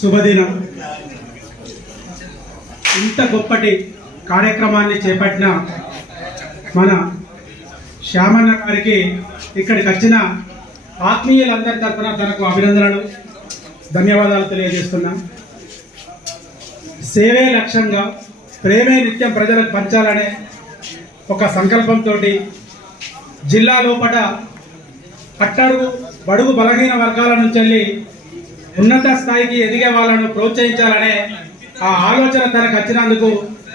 శుభదినం. ఇంత గొప్పటి కార్యక్రమాన్ని చేపట్టిన మన శ్యామన్న గారికి ఇక్కడికి వచ్చిన ఆత్మీయులందరి తరఫున తనకు అభినందనలు ధన్యవాదాలు తెలియజేస్తున్నాం. సేవే లక్ష్యంగా ప్రేమే నిత్యం ప్రజలకు పంచాలనే ఒక సంకల్పంతో జిల్లా లోపల అట్టడుగు బడుగు బలహీన వర్గాల నుంచి వెళ్ళి ఉన్నత స్థాయికి ఎదిగే వాళ్ళను ప్రోత్సహించాలనే ఆ ఆలోచన తనకు వచ్చినందుకు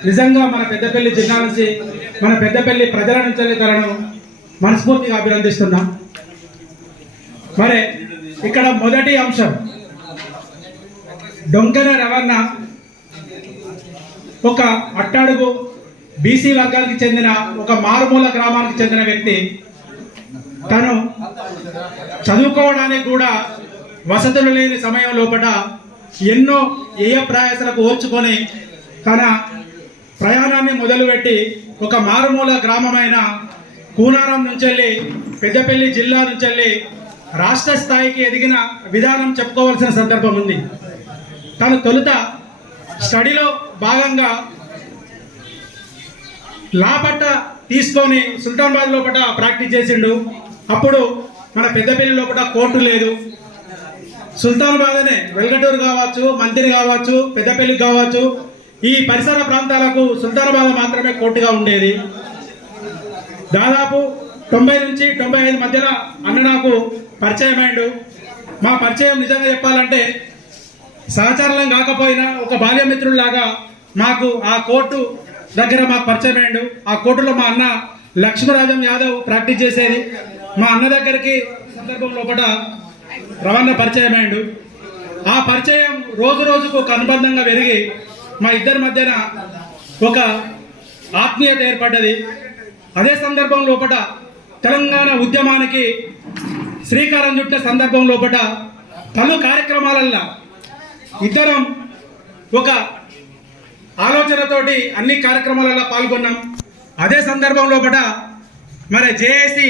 నిజంగా మన పెద్దపల్లి జిల్లా నుంచి మన పెద్దపల్లి ప్రజల నుంచి తనను మనస్ఫూర్తిగా అభినందిస్తున్నాం. మరి ఇక్కడ మొదటి అంశం. డొంకన రవాణా ఒక అట్టడుగు బీసీ వర్గానికి చెందిన ఒక మారుమూల గ్రామానికి చెందిన వ్యక్తి. తను చదువుకోవడానికి కూడా వసతులు లేని సమయం లోపల ఎన్నో ఏయ ప్రయాసాలకు ఓర్చుకొని తన ప్రయాణాన్ని మొదలుపెట్టి ఒక మారుమూల గ్రామమైన కూనారం నుంచి వెళ్ళి పెద్దపల్లి జిల్లా నుంచి వెళ్ళి రాష్ట్ర స్థాయికి ఎదిగిన విధానం చెప్పుకోవాల్సిన సందర్భం ఉంది. తను తొలుత స్టడీలో భాగంగా లాపట్ట తీసుకొని సుల్తాన్బాద్ లోపల ప్రాక్టీస్ చేసిండు. అప్పుడు మన పెద్దపల్లి లోపల కోర్టు లేదు. సుల్తాన్బాద్ అనే వెల్గటూరు కావచ్చు మందిరి కావచ్చు పెద్దపల్లి కావచ్చు ఈ పరిసర ప్రాంతాలకు సుల్తానాబాద్ మాత్రమే కోర్టుగా ఉండేది. దాదాపు తొంభై నుంచి తొంభై ఐదు మధ్యన అన్న నాకు పరిచయం అయిండు. మా పరిచయం నిజంగా చెప్పాలంటే సహచరులం కాకపోయినా ఒక బాల్యమిత్రుల్లాగా మాకు ఆ కోర్టు దగ్గర మాకు పరిచయం అయ్యాడు ఆ కోర్టులో మా అన్న లక్ష్మీరాజం యాదవ్ ప్రాక్టీస్ చేసేది. మా అన్న దగ్గరికి సందర్భం లోపల రవాణా పరిచయం ఆ పరిచయం రోజు రోజుకు ఒక అనుబంధంగా పెరిగి మా ఇద్దరి మధ్యన ఒక ఆత్మీయత ఏర్పడ్డది. అదే సందర్భం లోపల తెలంగాణ ఉద్యమానికి శ్రీకారం చుట్టిన సందర్భం లోపల పలు కార్యక్రమాలల్లో ఇద్దరం ఒక ఆలోచనతోటి అన్ని కార్యక్రమాలలో పాల్గొన్నాం. అదే సందర్భం లోపల మరి జేఏసీ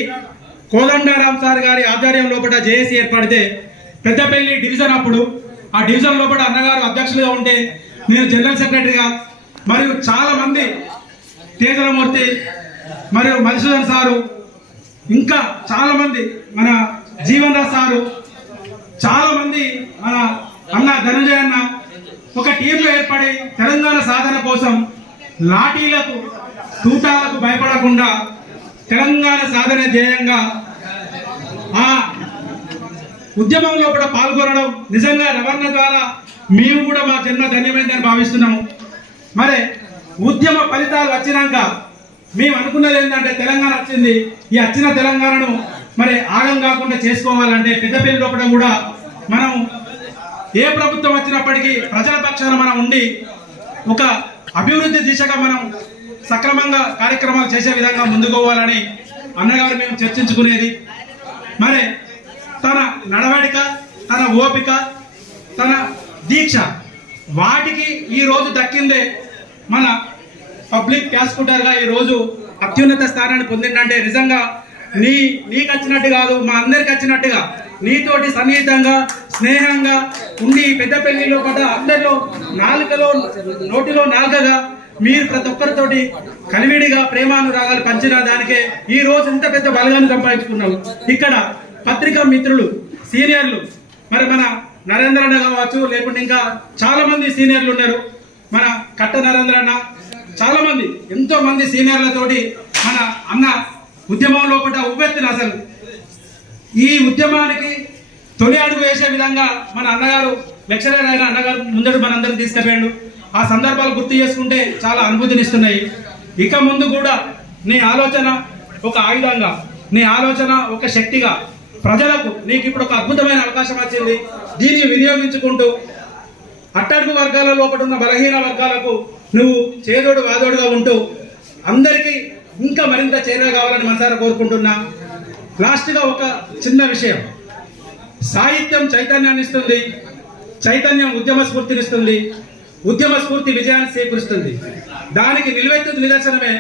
కోదండారాం సార్ గారి ఆధ్వర్యం లోపల జేఏసీ ఏర్పడితే పెద్దపల్లి డివిజన్ అప్పుడు ఆ డివిజన్ లోపల అన్నగారు అధ్యక్షులుగా ఉంటే నేను జనరల్ సెక్రటరీగా మరియు చాలా మంది తేజరమూర్తి మరియు మధుసూదన్ సారు ఇంకా చాలా మంది మన జీవన్ రాజ్ సారు చాలా మంది మన అన్న ధనంజయ అన్న ఒక టీంలో ఏర్పడి తెలంగాణ సాధన కోసం లాఠీలకు తూటాలకు భయపడకుండా తెలంగాణ సాధన ధ్యేయంగా ఆ ఉద్యమంలో కూడా పాల్గొనడం నిజంగా రవాణా ద్వారా మేము కూడా మా జన్మ ధన్యమైందని భావిస్తున్నాము. మరి ఉద్యమ ఫలితాలు వచ్చినాక మేము అనుకున్నది ఏంటంటే తెలంగాణ వచ్చింది ఈ వచ్చిన తెలంగాణను మరి ఆగం కాకుండా చేసుకోవాలంటే పెద్దపల్లి లోపల కూడా మనం ఏ ప్రభుత్వం వచ్చినప్పటికీ ప్రజల పక్షాన మనం ఉండి ఒక అభివృద్ధి దిశగా మనం సక్రమంగా కార్యక్రమాలు చేసే విధంగా ముందుకోవాలని అన్నగారు మేము చర్చించుకునేది. మరి తన నడవడిక తన ఓపిక తన దీక్ష వాటికి ఈ రోజు దక్కిందే మన పబ్లిక్ ప్రాసిక్యూటర్గా ఈ రోజు అత్యున్నత స్థానాన్ని పొందిందంటే నిజంగా నీ నీకు వచ్చినట్టు కాదు మా అందరికి వచ్చినట్టుగా నీతోటి సన్నిహితంగా స్నేహంగా ఉండి పెద్దపల్లిలో కదా అందరిలో నాలుకలో నోటిలో నాలుకగా మీరు ప్రతి ఒక్కరితోటి కలివిడిగా ప్రేమానురాగాలు పంచిన దానికే ఈ రోజు ఇంత పెద్ద బలగాన్ని సంపాదించుకున్నాం ఇక్కడ పత్రికా మిత్రులు సీనియర్లు మరి మన నరేంద్ర అన్న కావచ్చు లేకుంటే ఇంకా చాలా మంది సీనియర్లు ఉన్నారు. మన కట్ట నరేంద్ర అన్న చాలా మంది ఎంతో మంది సీనియర్లతోటి మన అన్న ఉద్యమం లోపల ఉవ్వెత్తిన అసలు. ఈ ఉద్యమానికి తొలి అడుగు వేసే విధంగా మన అన్నగారు లెక్చరర్ అయిన అన్నగారు ముందడు మనందరం తీసుకుపోయాడు. ఆ సందర్భాలు గుర్తు చేసుకుంటే చాలా అనుభూతినిస్తున్నాయి. ఇక ముందు కూడా నీ ఆలోచన ఒక ఆయుధంగా నీ ఆలోచన ఒక శక్తిగా ప్రజలకు నీకు ఇప్పుడు ఒక అద్భుతమైన అవకాశం వచ్చింది. దీన్ని వినియోగించుకుంటూ అట్టడుగు వర్గాలలో ఒకటి ఉన్న బలహీన వర్గాలకు నువ్వు చేదోడు వాదోడుగా ఉంటూ అందరికీ ఇంకా మరింత చేరువ కావాలని మనసారా కోరుకుంటున్నా. లాస్ట్గా ఒక చిన్న విషయం. సాహిత్యం చైతన్యాన్ని ఇస్తుంది. చైతన్యం ఉద్యమ స్ఫూర్తినిస్తుంది ఉద్యమ స్ఫూర్తి విజయాన్ని చేకూరుస్తుంది దానికి నిలువెత్తు నిదర్శనమే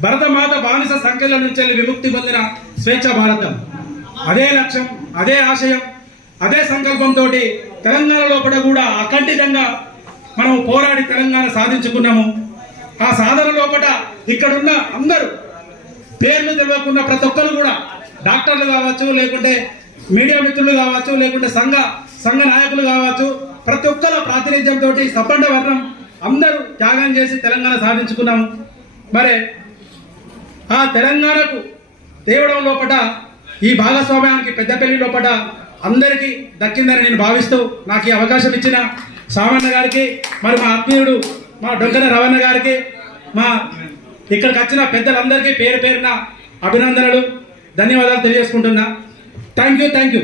భరతమాత బానిస సంఖ్యల నుంచి విముక్తి పొందిన స్వేచ్ఛ భారతం. అదే లక్ష్యం అదే ఆశయం అదే సంకల్పంతో తెలంగాణలో కూడా అఖండితంగా మనం పోరాడి తెలంగాణ సాధించుకున్నాము. ఆ సాధన లోపల ఇక్కడున్న అందరూ పేర్లు తెలియకుండా ప్రతి ఒక్కరు కూడా డాక్టర్లు కావచ్చు లేకుంటే మీడియా మిత్రులు కావచ్చు లేకుంటే సంఘ సంఘ నాయకులు కావచ్చు ప్రతి ఒక్కరు ప్రాతినిధ్యంతో సబ్బండ వర్ణం అందరూ త్యాగం చేసి తెలంగాణ సాధించుకున్నాము మరి ఆ తెలంగాణకు తేవడం లోపల ఈ భాగస్వామ్యానికి పెద్దపల్లి లోపల అందరికీ దక్కిందని నేను భావిస్తూ నాకు ఈ అవకాశం ఇచ్చిన సామన్న గారికి మరి మా ఆత్మీయుడు మా డొంకన రవణ గారికి మా ఇక్కడికి వచ్చిన పెద్దలందరికీ పేరు పేరున అభినందనలు ధన్యవాదాలు తెలియజేసుకుంటున్నా. Thank you thank you